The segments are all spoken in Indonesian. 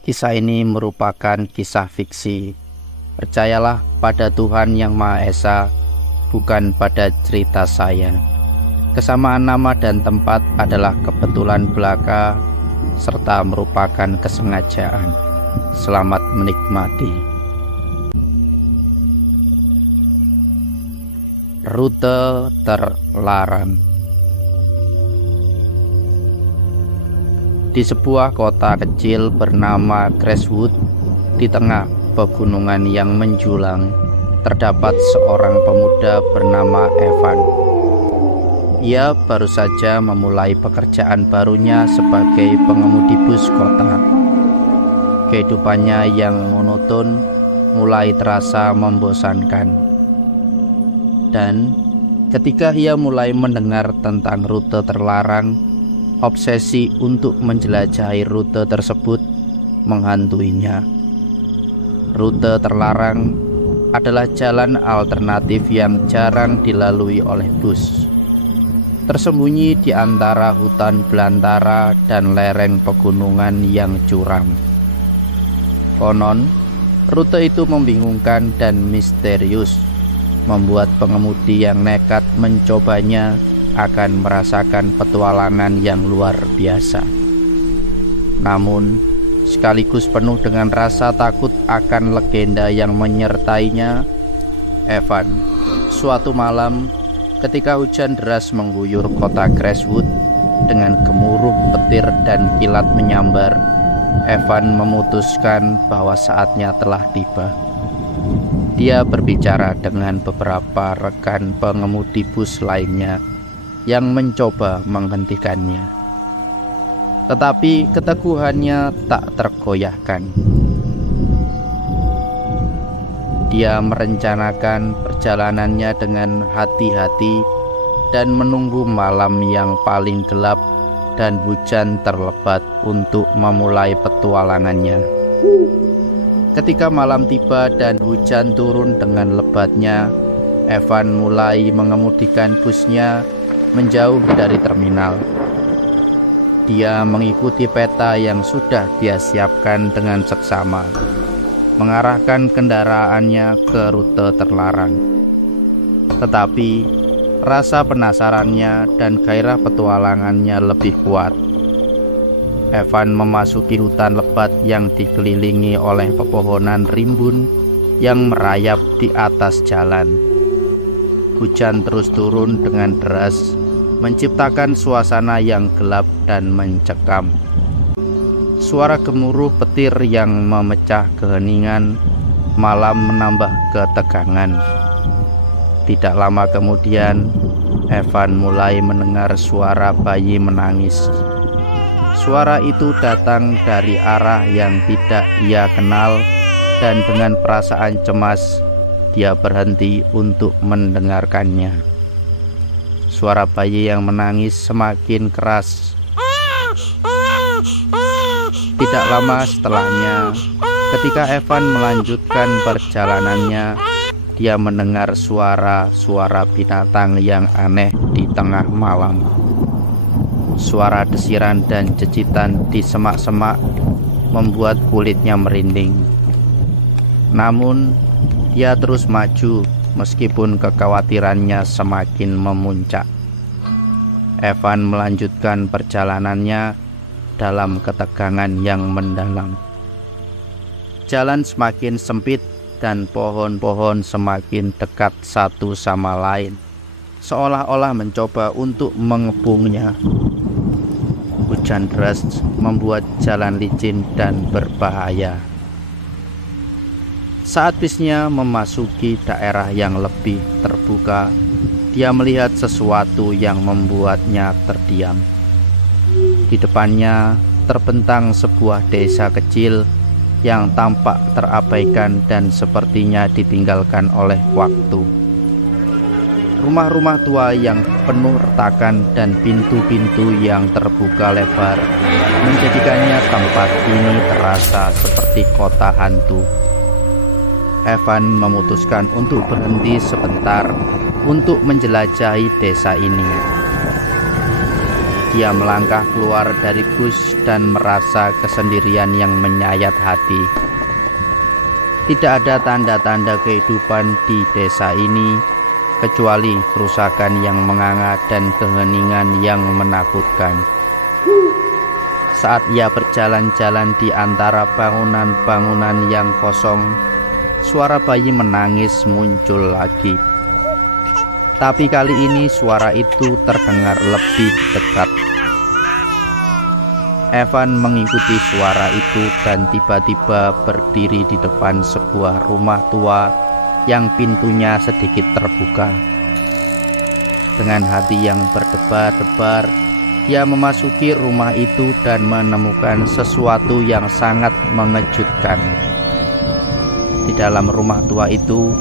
Kisah ini merupakan kisah fiksi. Percayalah pada Tuhan Yang Maha Esa, bukan pada cerita saya. Kesamaan nama dan tempat adalah kebetulan belaka serta merupakan kesengajaan. Selamat menikmati. Rute terlarang. Di sebuah kota kecil bernama Crestwood, di tengah pegunungan yang menjulang, terdapat seorang pemuda bernama Evan. Ia baru saja memulai pekerjaan barunya sebagai pengemudi bus kota. Kehidupannya yang monoton mulai terasa membosankan. Dan ketika ia mulai mendengar tentang rute terlarang, obsesi untuk menjelajahi rute tersebut menghantuinya. Rute terlarang adalah jalan alternatif yang jarang dilalui oleh bus. Tersembunyi di antara hutan belantara dan lereng pegunungan yang curam. Konon, rute itu membingungkan dan misterius, membuat pengemudi yang nekat mencobanya akan merasakan petualangan yang luar biasa. Namun, sekaligus penuh dengan rasa takut akan legenda yang menyertainya, Evan, suatu malam ketika hujan deras mengguyur kota Crestwood dengan gemuruh petir dan kilat menyambar, Evan memutuskan bahwa saatnya telah tiba. Dia berbicara dengan beberapa rekan pengemudi bus lainnya yang mencoba menghentikannya. Tetapi keteguhannya tak tergoyahkan. Dia merencanakan perjalanannya dengan hati-hati dan menunggu malam yang paling gelap dan hujan terlebat untuk memulai petualangannya. Ketika malam tiba dan hujan turun dengan lebatnya, Evan mulai mengemudikan busnya menjauh dari terminal. Dia mengikuti peta yang sudah dia siapkan dengan seksama, mengarahkan kendaraannya ke rute terlarang. Tetapi rasa penasarannya dan gairah petualangannya lebih kuat. Evan memasuki hutan lebat yang dikelilingi oleh pepohonan rimbun yang merayap di atas jalan. Hujan terus turun dengan deras, menciptakan suasana yang gelap dan mencekam. Suara gemuruh petir yang memecah keheningan malam menambah ketegangan. Tidak lama kemudian, Evan mulai mendengar suara bayi menangis. Suara itu datang dari arah yang tidak ia kenal, dan dengan perasaan cemas, dia berhenti untuk mendengarkannya. Suara bayi yang menangis semakin keras. Tidak lama setelahnya, ketika Evan melanjutkan perjalanannya, dia mendengar suara-suara binatang yang aneh di tengah malam. Suara desiran dan jecitan di semak-semak membuat kulitnya merinding. Namun, dia terus maju meskipun kekhawatirannya semakin memuncak. Evan melanjutkan perjalanannya dalam ketegangan yang mendalam. Jalan semakin sempit dan pohon-pohon semakin dekat satu sama lain, seolah-olah mencoba untuk mengepungnya. Hujan deras membuat jalan licin dan berbahaya. Saat bisnya memasuki daerah yang lebih terbuka, dia melihat sesuatu yang membuatnya terdiam. Di depannya terbentang sebuah desa kecil yang tampak terabaikan dan sepertinya ditinggalkan oleh waktu. Rumah-rumah tua yang penuh retakan dan pintu-pintu yang terbuka lebar menjadikannya tempat ini terasa seperti kota hantu. Evan memutuskan untuk berhenti sebentar untuk menjelajahi desa ini. Dia melangkah keluar dari bus dan merasa kesendirian yang menyayat hati. Tidak ada tanda-tanda kehidupan di desa ini, kecuali kerusakan yang menganga dan keheningan yang menakutkan. Saat ia berjalan-jalan di antara bangunan-bangunan yang kosong, suara bayi menangis muncul lagi. Tapi kali ini suara itu terdengar lebih dekat. Evan mengikuti suara itu dan tiba-tiba berdiri di depan sebuah rumah tua yang pintunya sedikit terbuka. Dengan hati yang berdebar-debar, dia memasuki rumah itu dan menemukan sesuatu yang sangat mengejutkan. Di dalam rumah tua itu,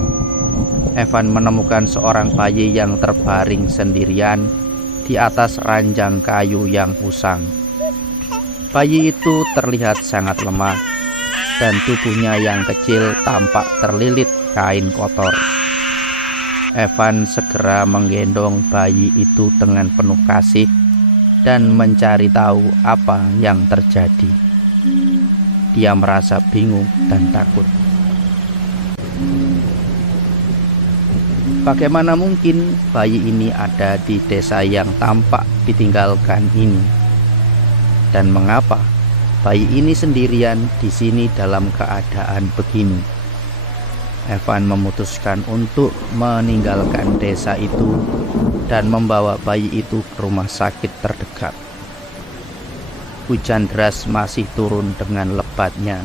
Evan menemukan seorang bayi yang terbaring sendirian di atas ranjang kayu yang usang. Bayi itu terlihat sangat lemah, dan tubuhnya yang kecil tampak terlilit kain kotor. Evan segera menggendong bayi itu dengan penuh kasih dan mencari tahu apa yang terjadi. Dia merasa bingung dan takut. Bagaimana mungkin bayi ini ada di desa yang tampak ditinggalkan ini? Dan mengapa bayi ini sendirian di sini dalam keadaan begini? Evan memutuskan untuk meninggalkan desa itu dan membawa bayi itu ke rumah sakit terdekat. Hujan deras masih turun dengan lebatnya,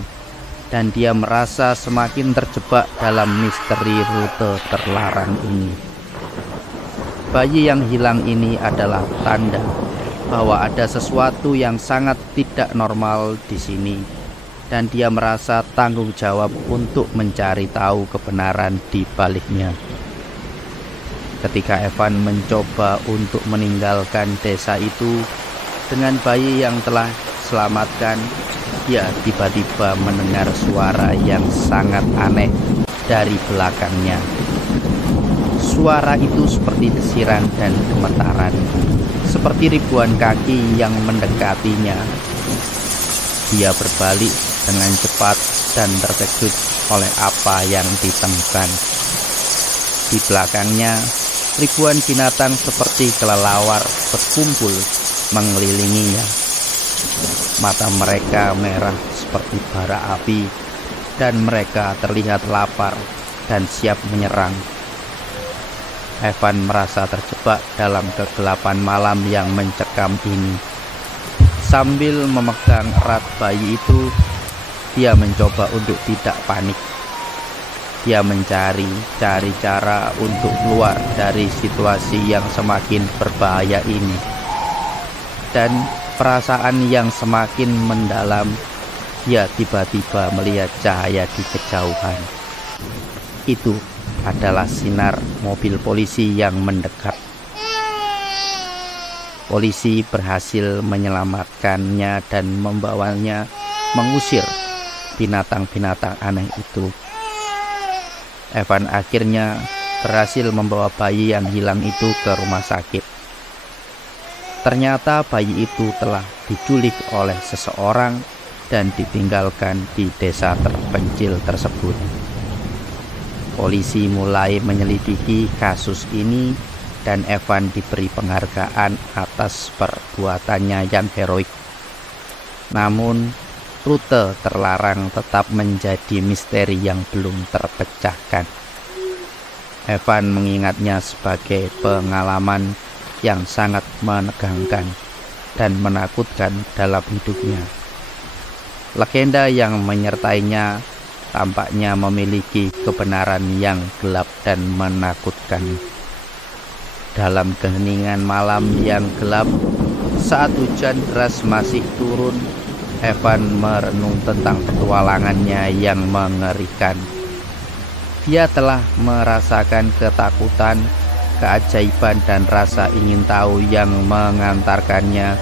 dan dia merasa semakin terjebak dalam misteri rute terlarang ini. Bayi yang hilang ini adalah tanda bahwa ada sesuatu yang sangat tidak normal di sini, dan dia merasa tanggung jawab untuk mencari tahu kebenaran di baliknya. Ketika Evan mencoba untuk meninggalkan desa itu dengan bayi yang telah diselamatkan, dia tiba-tiba mendengar suara yang sangat aneh dari belakangnya. Suara itu seperti desiran dan gemetaran, seperti ribuan kaki yang mendekatinya. Dia berbalik dengan cepat dan terkejut oleh apa yang ditemukan. Di belakangnya, ribuan binatang seperti kelelawar berkumpul mengelilinginya. Mata mereka merah seperti bara api, dan mereka terlihat lapar dan siap menyerang. Evan merasa terjebak dalam kegelapan malam yang mencekam ini. Sambil memegang erat bayi itu, dia mencoba untuk tidak panik. Dia mencari cara untuk keluar dari situasi yang semakin berbahaya ini. Dan perasaan yang semakin mendalam, dia tiba-tiba melihat cahaya di kejauhan. Itu adalah sinar mobil polisi yang mendekat. Polisi berhasil menyelamatkannya dan membawanya mengusir binatang-binatang aneh itu. Evan akhirnya berhasil membawa bayi yang hilang itu ke rumah sakit. Ternyata bayi itu telah diculik oleh seseorang dan ditinggalkan di desa terpencil tersebut. Polisi mulai menyelidiki kasus ini dan Evan diberi penghargaan atas perbuatannya yang heroik. Namun, rute terlarang tetap menjadi misteri yang belum terpecahkan. Evan mengingatnya sebagai pengalaman yang sangat menegangkan dan menakutkan dalam hidupnya. Legenda yang menyertainya tampaknya memiliki kebenaran yang gelap dan menakutkan. Dalam keheningan malam yang gelap, saat hujan deras masih turun, Evan merenung tentang petualangannya yang mengerikan. Dia telah merasakan ketakutan, keajaiban, dan rasa ingin tahu yang mengantarkannya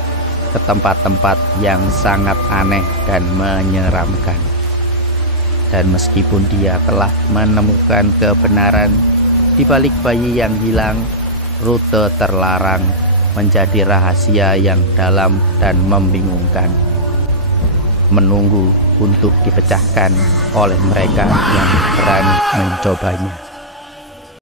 ke tempat-tempat yang sangat aneh dan menyeramkan. Dan meskipun dia telah menemukan kebenaran di balik bayi yang hilang, rute terlarang menjadi rahasia yang dalam dan membingungkan, menunggu untuk dipecahkan oleh mereka yang berani mencobanya.